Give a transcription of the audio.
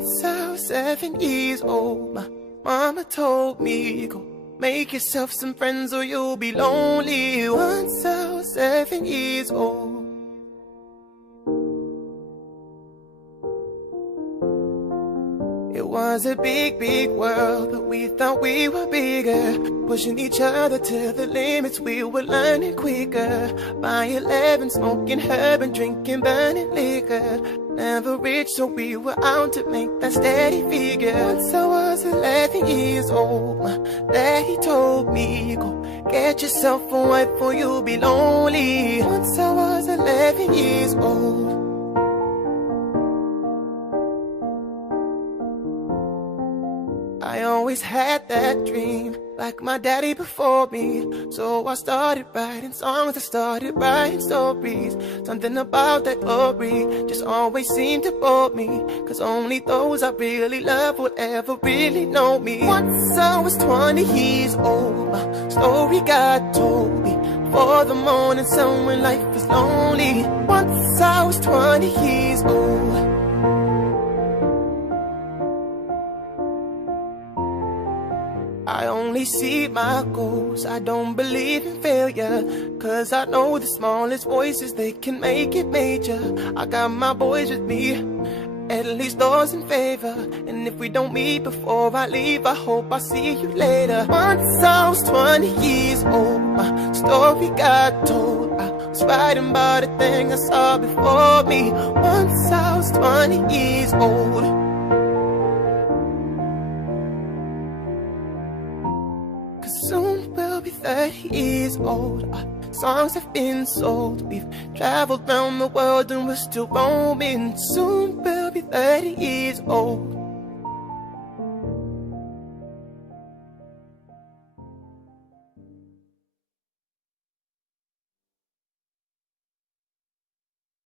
Once I was 7 years old, my mama told me, go make yourself some friends or you'll be lonely. Once I was 7 years old. It was a big, big world, but we thought we were bigger. Pushing each other to the limits, we were learning quicker. By 11, smoking herb and drinking burning liquor. Never rich, so we were out to make that steady figure. Once I was 11 years old, my daddy told me, go get yourself a wife or you'll be lonely. Once I was 11 years old. I always had that dream, like my daddy before me. So I started writing songs, I started writing stories. Something about that glory just always seemed to bore me, cause only those I really love will ever really know me. Once I was 20 years old, my story got told me. For the morning sun when life is lonely. Once I was 20 years old. I only see my goals, I don't believe in failure, cause I know the smallest voices, they can make it major. I got my boys with me, at least those in favor. And if we don't meet before I leave, I hope I see you later. Once I was 20 years old, my story got told. I was writing about a thing I saw before me. Once I was 20 years old. Soon we'll be 30 years old. Our songs have been sold. We've traveled around the world and we're still roaming. Soon we'll be 30 years old.